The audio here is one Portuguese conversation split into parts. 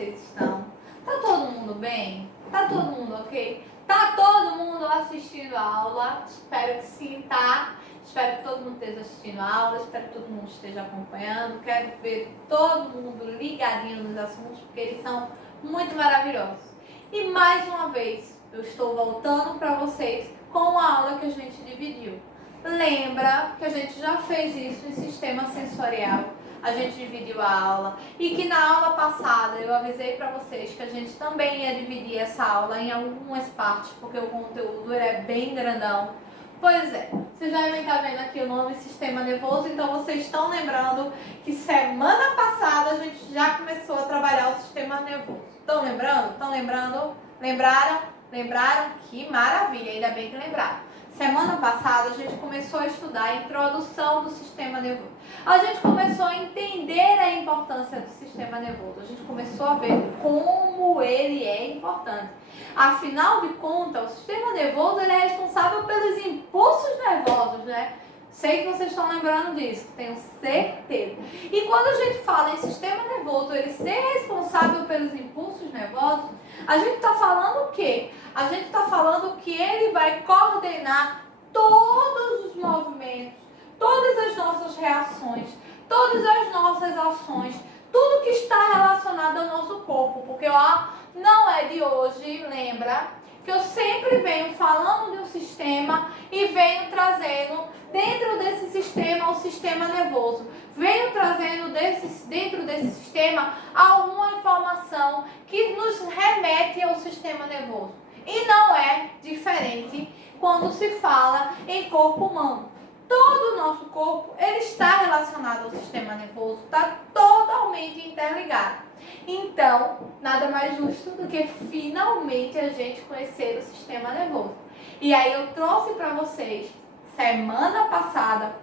vocês estão? Tá todo mundo bem? Tá todo mundo ok? Tá todo mundo assistindo a aula? Espero que sim, tá? Espero que todo mundo esteja assistindo a aula, espero que todo mundo esteja acompanhando. Quero ver todo mundo ligadinho nos assuntos, porque eles são muito maravilhosos. E mais uma vez, eu estou voltando para vocês com a aula que a gente dividiu. Lembra que a gente já fez isso em sistema sensorial? A gente dividiu a aula e que na aula passada eu avisei para vocês que a gente também ia dividir essa aula em algumas partes, porque o conteúdo é bem grandão. Pois é, vocês já devem estar vendo aqui o nome sistema nervoso, então vocês estão lembrando que semana passada a gente já começou a trabalhar o sistema nervoso. Estão lembrando? Estão lembrando? Lembraram? Lembraram? Que maravilha, ainda bem que lembraram. Semana passada a gente começou a estudar a introdução do sistema nervoso. A gente começou a entender a importância do sistema nervoso. A gente começou a ver como ele é importante. Afinal de contas, o sistema nervoso ele é responsável pelos impulsos nervosos, né? Sei que vocês estão lembrando disso, tenho certeza. E quando a gente fala em sistema nervoso, ele ser responsável pelos impulsos nervosos, a gente está falando o quê? A gente está falando que ele vai coordenar todos os movimentos, todas as nossas reações, todas as nossas ações, tudo que está relacionado ao nosso corpo. Porque não é de hoje, lembra, que eu sempre venho falando de um sistema e venho trazendo dentro desse sistema o sistema nervoso. Venho trazendo dentro desse sistema alguma informação que nos remete ao sistema nervoso. E não é diferente quando se fala em corpo humano. Todo o nosso corpo ele está relacionado ao sistema nervoso, está totalmente interligado. Então, nada mais justo do que finalmente a gente conhecer o sistema nervoso. E aí eu trouxe para vocês, semana passada,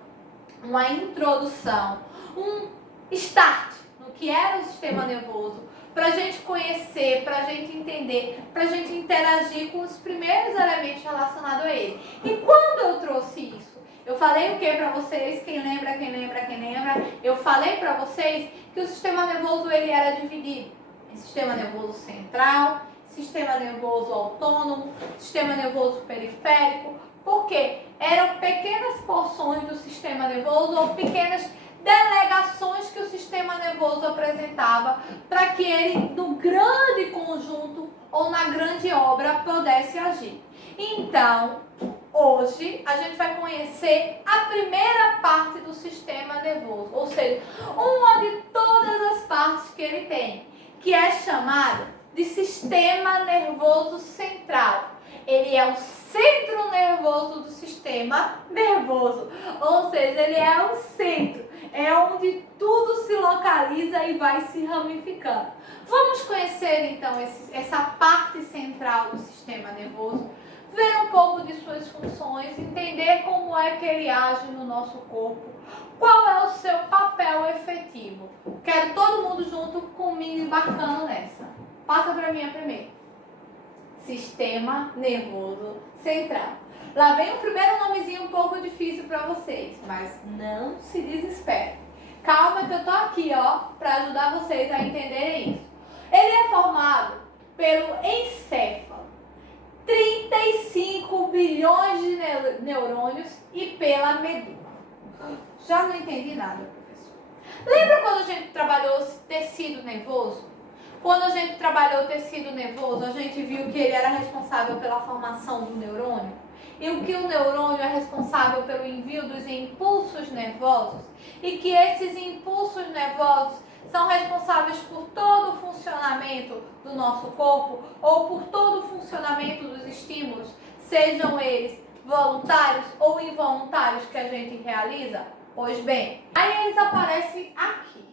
uma introdução, um start no que era o sistema nervoso, para a gente conhecer, para a gente entender, para a gente interagir com os primeiros elementos relacionados a ele. E quando eu trouxe isso? Eu falei o que para vocês? Quem lembra? Eu falei para vocês que o sistema nervoso ele era dividido em sistema nervoso central, sistema nervoso autônomo, sistema nervoso periférico, porque eram pequenas porções do sistema nervoso ou pequenas delegações que o sistema nervoso apresentava para que ele, no grande conjunto ou na grande obra, pudesse agir. Então, hoje, a gente vai conhecer a primeira parte do sistema nervoso, ou seja, uma de todas as partes que ele tem, que é chamada de sistema nervoso central. Ele é o centro nervoso do sistema nervoso, ou seja, ele é o centro, é onde tudo se localiza e vai se ramificando. Vamos conhecer então essa parte central do sistema nervoso, ver um pouco de suas funções, entender como é que ele age no nosso corpo, qual é o seu papel efetivo. Quero todo mundo junto comigo embarcando nessa. Passa para mim a primeira. Sistema nervoso central. Lá vem o primeiro nomezinho um pouco difícil para vocês, mas não se desespere. Calma que eu tô aqui, para ajudar vocês a entenderem isso. Ele é formado pelo encéfalo, 35 bilhões de neurônios e pela medula. Já não entendi nada, professor. Lembra quando a gente trabalhou tecido nervoso? Quando a gente trabalhou o tecido nervoso, a gente viu que ele era responsável pela formação do neurônio e o que o neurônio é responsável pelo envio dos impulsos nervosos e que esses impulsos nervosos são responsáveis por todo o funcionamento do nosso corpo ou por todo o funcionamento dos estímulos, sejam eles voluntários ou involuntários que a gente realiza? Pois bem, aí eles aparecem aqui.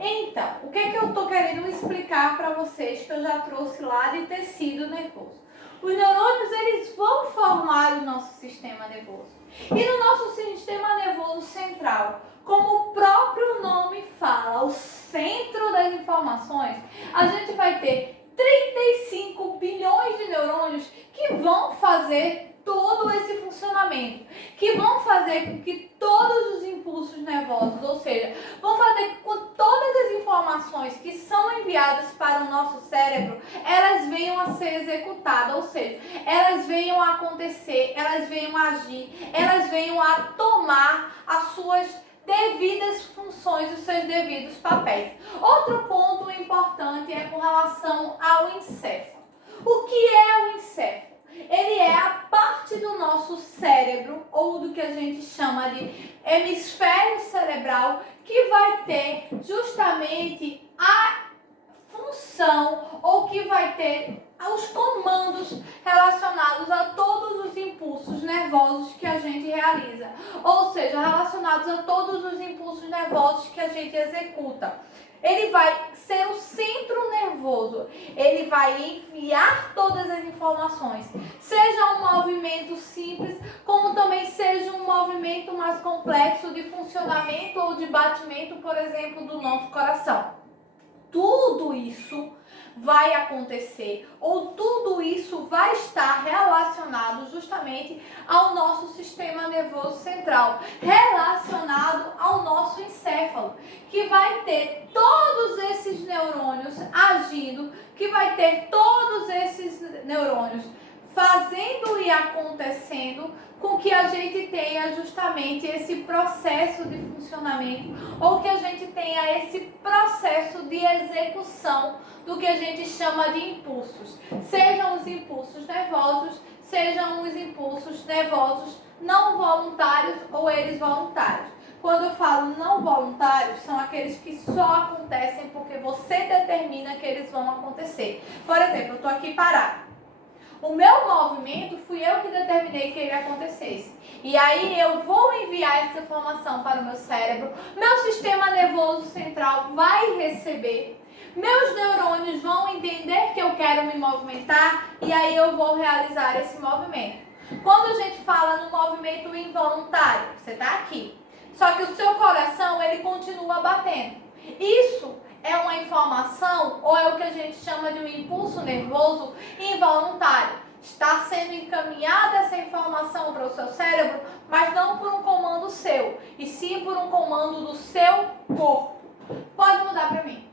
Então, o que é que eu estou querendo explicar para vocês que eu já trouxe lá de tecido nervoso? Os neurônios, eles vão formar o nosso sistema nervoso. E no nosso sistema nervoso central, como o próprio nome fala, o centro das informações, a gente vai ter 35 bilhões de neurônios que vão fazer todo esse funcionamento, que vão fazer com que todos os impulsos nervosos, ou seja, vão fazer com que todas as informações que são enviadas enviadas para o nosso cérebro, elas venham a ser executadas, ou seja, elas venham a acontecer, elas venham a agir, elas venham a tomar as suas devidas funções, os seus devidos papéis. Outro ponto importante é com relação ao encéfalo. O que é o encéfalo? Ele é a parte do nosso cérebro, ou do que a gente chama de hemisfério cerebral, que vai ter justamente a função, ou que vai ter os comandos relacionados a todos os impulsos nervosos que a gente realiza, ou seja, relacionados a todos os impulsos nervosos que a gente executa. Ele vai ser o centro nervoso, ele vai enviar todas as informações, seja um movimento simples, como também seja um movimento mais complexo de funcionamento ou de batimento, por exemplo, do nosso coração. Tudo isso vai acontecer, ou tudo isso vai estar relacionado justamente ao nosso sistema nervoso central, relacionado ao nosso encéfalo, que vai ter todos esses neurônios agindo, que vai ter todos esses neurônios fazendo e acontecendo com que a gente tenha justamente esse processo de funcionamento, ou que a gente tenha esse processo de execução do que a gente chama de impulsos. Sejam os impulsos nervosos, sejam os impulsos nervosos não voluntários ou eles voluntários. Quando eu falo não voluntários, são aqueles que só acontecem porque você determina que eles vão acontecer. Por exemplo, eu estou aqui parado. O meu movimento fui eu que determinei que ele acontecesse. E aí eu vou enviar essa informação para o meu cérebro, meu sistema nervoso central vai receber, meus neurônios vão entender que eu quero me movimentar e aí eu vou realizar esse movimento. Quando a gente fala no movimento involuntário, você está aqui, só que o seu coração ele continua batendo. Isso é uma informação ou é o que a gente chama de um impulso nervoso involuntário. Está sendo encaminhada essa informação para o seu cérebro, mas não por um comando seu, e sim por um comando do seu corpo. Pode mudar para mim.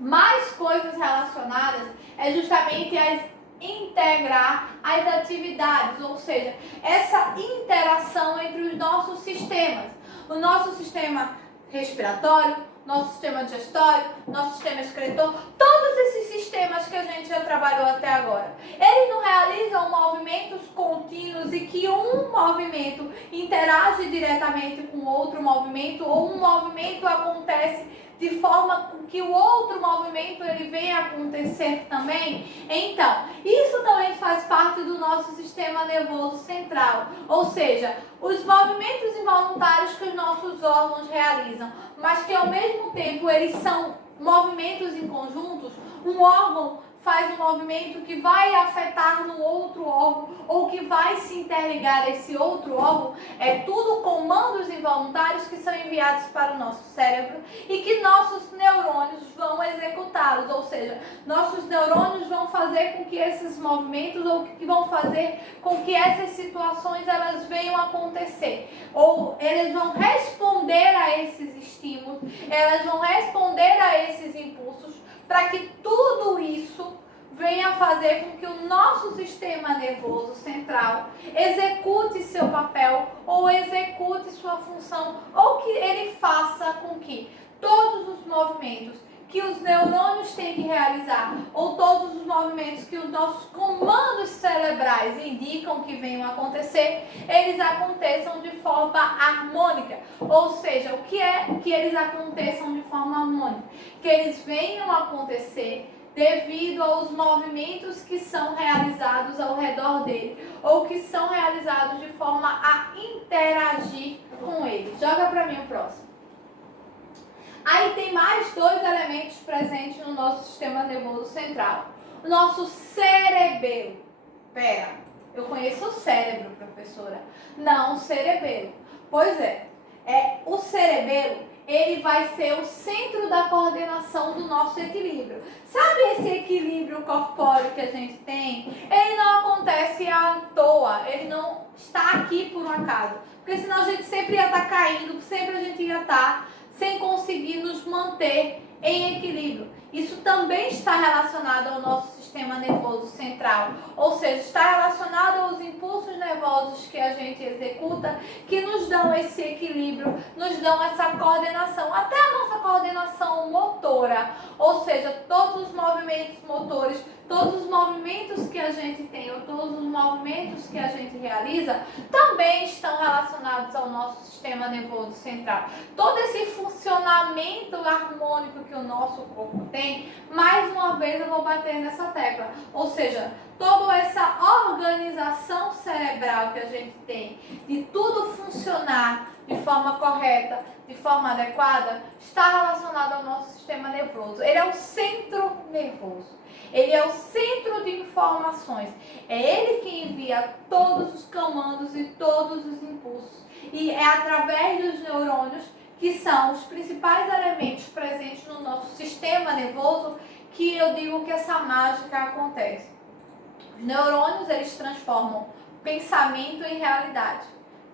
Mais coisas relacionadas é justamente as integrar as atividades, ou seja, essa interação entre os nossos sistemas. O nosso sistema respiratório, nosso sistema digestório, nosso sistema excretor, todos esses sistemas que a gente já trabalhou até agora. Eles não realizam movimentos contínuos e que um movimento interage diretamente com outro movimento, ou um movimento acontece de forma que o outro movimento ele venha a acontecer também. Então, isso também faz parte do nosso sistema nervoso central, ou seja, os movimentos involuntários que os nossos órgãos realizam, mas que ao mesmo tempo eles são movimentos em conjuntos. Um órgão faz um movimento que vai afetar no outro órgão, ou que vai se interligar a esse outro órgão. É tudo comandos involuntários que são enviados para o nosso cérebro e que nossos neurônios vão executá-los, ou seja, nossos neurônios vão fazer com que esses movimentos, ou que vão fazer com que essas situações elas venham a acontecer, ou eles vão responder a esses estímulos, elas vão responder a esses impulsos, para que tudo isso venha fazer com que o nosso sistema nervoso central execute seu papel, ou execute sua função, ou que ele faça com que todos os movimentos que os neurônios têm que realizar, ou todos os movimentos que os nossos comandos cerebrais indicam que venham a acontecer, eles aconteçam de forma harmônica. Ou seja, o que é que eles aconteçam de forma harmônica? Que eles venham a acontecer devido aos movimentos que são realizados ao redor dele, ou que são realizados de forma a interagir com ele. Joga para mim o próximo. Aí tem mais dois elementos presentes no nosso sistema nervoso central. O nosso cerebelo. Pera, eu conheço o cérebro, professora. Não, o cerebelo. Pois é, o cerebelo, ele vai ser o centro da coordenação do nosso equilíbrio. Sabe esse equilíbrio corpóreo que a gente tem? Ele não acontece à toa, ele não está aqui por um acaso. Porque senão a gente sempre ia estar caindo, sempre a gente ia estar sem conseguir nos manter em equilíbrio. isso também está relacionado ao nosso sistema nervoso central, ou seja, está relacionado aos impulsos nervosos que a gente executa, que nos dão esse equilíbrio, nos dão essa coordenação, até a nossa coordenação motora, ou seja, todos os movimentos motores, todos os movimentos que a gente tem, ou todos os movimentos que a gente realiza, também estão relacionados ao nosso sistema nervoso central. Todo esse funcionamento harmônico que o nosso corpo tem, mais uma vez eu vou bater nessa tecla, ou seja, toda essa organização cerebral que a gente tem, de tudo funcionar de forma correta, de forma adequada, está relacionado ao nosso sistema nervoso. Ele é o centro nervoso. Ele é o centro de informações. É ele que envia todos os comandos e todos os impulsos. E é através dos neurônios, que são os principais elementos presentes no nosso sistema nervoso, que eu digo que essa mágica acontece. Os neurônios, eles transformam pensamento em realidade.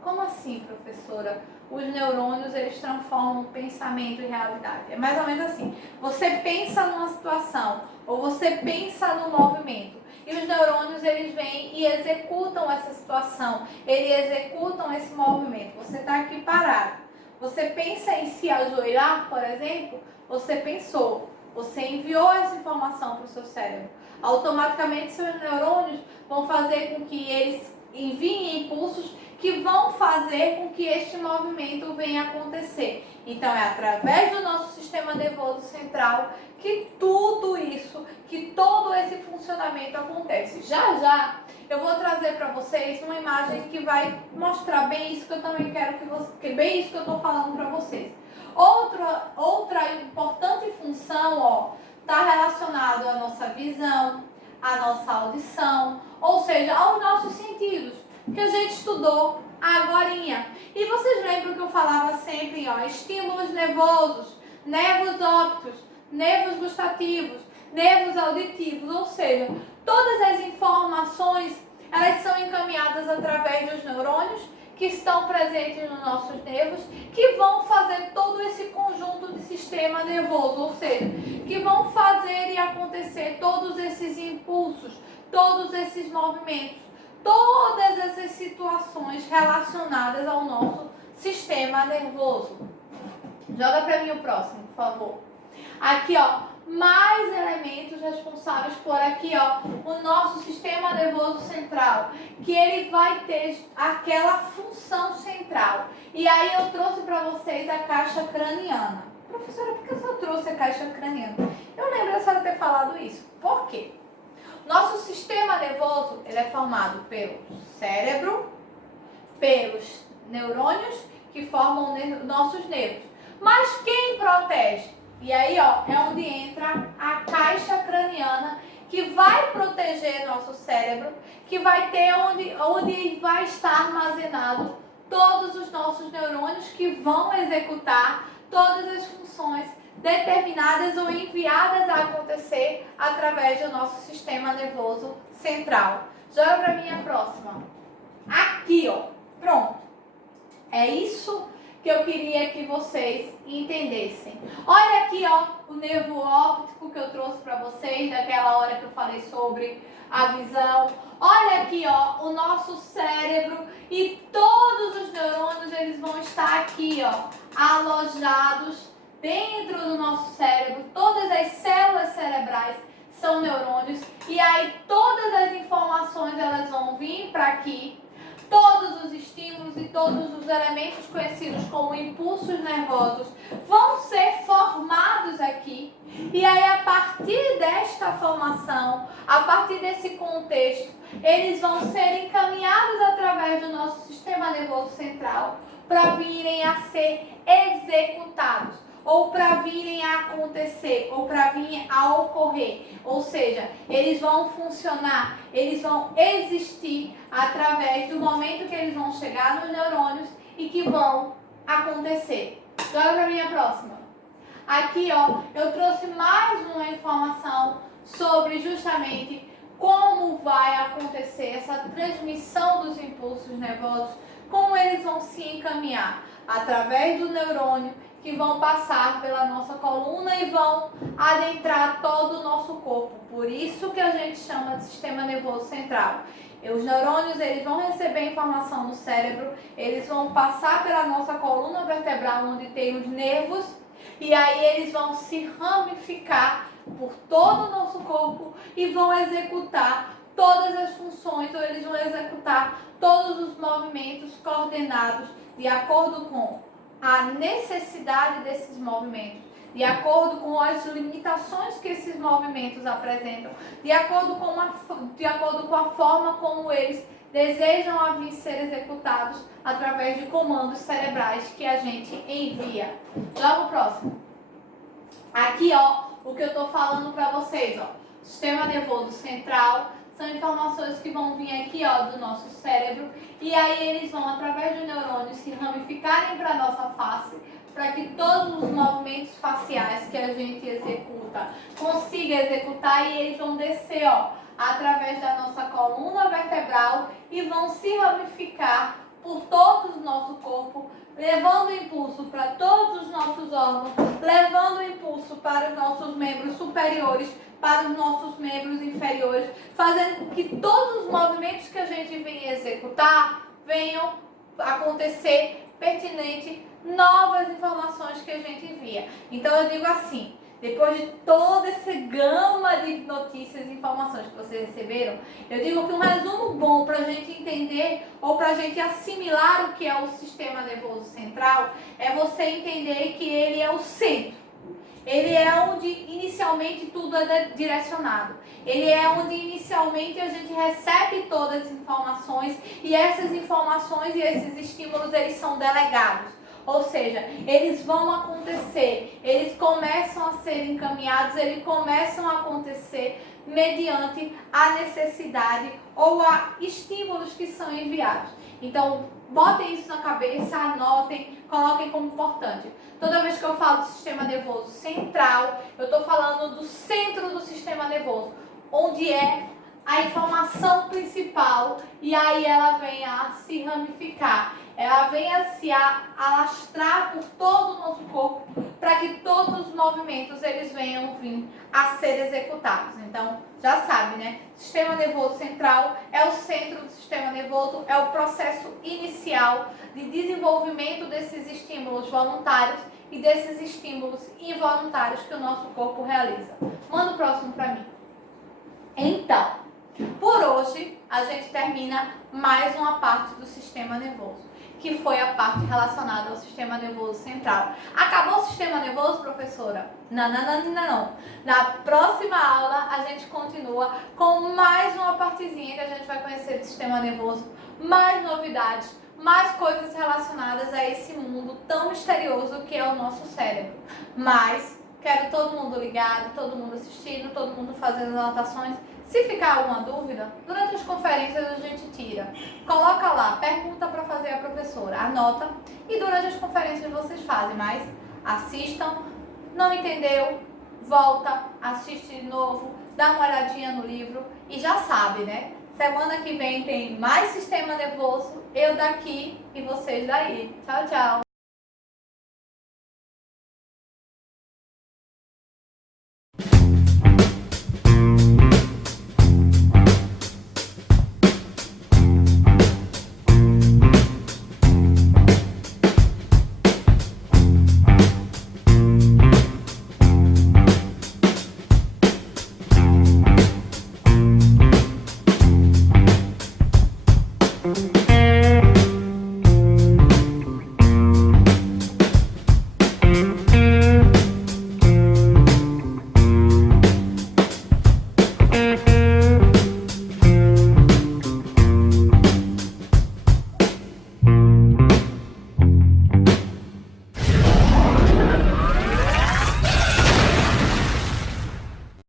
Como assim, professora? Os neurônios, eles transformam pensamento em realidade. É mais ou menos assim. Você pensa numa situação, ou você pensa no movimento, e os neurônios, eles vêm e executam essa situação, eles executam esse movimento. Você está aqui parado. Você pensa em se ajoelhar, por exemplo, você pensou, você enviou essa informação para o seu cérebro. Automaticamente, seus neurônios vão fazer com que eles enviem impulsos que vão fazer com que este movimento venha acontecer. Então, é através do nosso sistema nervoso central que tudo isso, que todo esse funcionamento acontece. Já já, eu vou trazer para vocês uma imagem que vai mostrar bem isso que eu também quero que vocês, bem isso que eu estou falando para vocês. Outra importante função, está relacionado à nossa visão, à nossa audição, ou seja, aos nossos sentidos, que a gente estudou agorinha. E vocês lembram que eu falava sempre, estímulos nervosos, nervos ópticos, nervos gustativos, nervos auditivos, ou seja, todas as informações, elas são encaminhadas através dos neurônios que estão presentes nos nossos nervos, que vão fazer todo esse conjunto de sistema nervoso, ou seja, que vão fazer e acontecer todos esses impulsos, todos esses movimentos, todas essas situações relacionadas ao nosso sistema nervoso. Joga para mim o próximo, por favor. Aqui, mais elementos responsáveis por aqui, o nosso sistema nervoso central, que ele vai ter aquela função central. E aí eu trouxe para vocês a caixa craniana. Professora, por que eu só trouxe a caixa craniana? Eu lembro da senhora ter falado isso. Por quê? Nosso sistema nervoso, ele é formado pelo cérebro, pelos neurônios que formam nossos nervos. Mas quem protege? E aí, é onde entra a caixa craniana, que vai proteger nosso cérebro, que vai ter onde vai estar armazenado todos os nossos neurônios que vão executar todas as funções determinadas ou enviadas a acontecer através do nosso sistema nervoso central. Joga para mim a próxima. Aqui, pronto. É isso que eu queria que vocês entendessem. Olha aqui, o nervo óptico que eu trouxe para vocês, daquela hora que eu falei sobre a visão. Olha aqui, o nosso cérebro e todos os neurônios, eles vão estar aqui, alojados dentro do nosso cérebro. Todas as células cerebrais são neurônios e aí todas as informações, elas vão vir para aqui. Todos os estímulos e todos os elementos conhecidos como impulsos nervosos vão ser formados aqui. E aí, a partir desta formação, a partir desse contexto, eles vão ser encaminhados através do nosso sistema nervoso central para virem a ser executados, ou para virem a acontecer, ou para virem a ocorrer. Ou seja, eles vão funcionar, eles vão existir através do momento que eles vão chegar nos neurônios e que vão acontecer. Joga para mim a próxima. Aqui, eu trouxe mais uma informação sobre justamente como vai acontecer essa transmissão dos impulsos nervosos, como eles vão se encaminhar através do neurônio que vão passar pela nossa coluna e vão adentrar todo o nosso corpo. Por isso que a gente chama de sistema nervoso central. Os neurônios, eles vão receber informação no cérebro, eles vão passar pela nossa coluna vertebral, onde tem os nervos, e aí eles vão se ramificar por todo o nosso corpo e vão executar todas as funções, ou eles vão executar todos os movimentos coordenados de acordo com a necessidade desses movimentos, de acordo com as limitações que esses movimentos apresentam, de acordo com a forma como eles desejam a vir ser executados através de comandos cerebrais que a gente envia. Vamos próximo. Aqui, ó, o que eu tô falando para vocês, ó. Sistema nervoso central são informações que vão vir aqui, ó, do nosso cérebro, e aí eles vão, através de neurônios, se ramificarem para nossa face, para que todos os movimentos faciais que a gente executa consiga executar, e eles vão descer, ó, através da nossa coluna vertebral e vão se ramificar por todo o nosso corpo, levando impulso para todos os nossos órgãos, levando impulso para os nossos membros superiores, para os nossos membros inferiores, fazendo com que todos os movimentos que a gente vem executar venham acontecer pertinente, novas informações que a gente envia. Então eu digo assim, depois de toda essa gama de notícias e informações que vocês receberam, eu digo que um resumo bom para a gente entender ou para a gente assimilar o que é o sistema nervoso central é você entender que ele é o centro. Ele é onde inicialmente tudo é direcionado. Ele é onde inicialmente a gente recebe todas as informações e essas informações e esses estímulos eles são delegados. Ou seja, eles vão acontecer, eles começam a ser encaminhados, eles começam a acontecer mediante a necessidade ou a estímulos que são enviados. Então, botem isso na cabeça, anotem, coloquem como importante. Toda vez que eu falo do sistema nervoso central, eu estou falando do centro do sistema nervoso, onde é a informação principal e aí ela vem a se ramificar. Ela vem a se alastrar por todo o nosso corpo para que todos os movimentos eles venham vir a ser executados. Então, já sabe, né? Sistema nervoso central é o centro do sistema nervoso, é o processo inicial de desenvolvimento desses estímulos voluntários e desses estímulos involuntários que o nosso corpo realiza. Manda o próximo para mim. Então, por hoje, a gente termina mais uma parte do sistema nervoso, que foi a parte relacionada ao sistema nervoso central. Acabou o sistema nervoso, professora? Não. Na próxima aula, a gente continua com mais uma partezinha que a gente vai conhecer do sistema nervoso, mais novidades, mais coisas relacionadas a esse mundo tão misterioso que é o nosso cérebro. Mas quero todo mundo ligado, todo mundo assistindo, todo mundo fazendo anotações. Se ficar alguma dúvida, durante as conferências a gente tira. Coloca lá, pergunta para fazer a professora, anota e durante as conferências vocês fazem, mas assistam, não entendeu, volta, assiste de novo, dá uma olhadinha no livro e já sabe, né? Semana que vem tem mais sistema nervoso, eu daqui e vocês daí. Tchau, tchau! Thank you.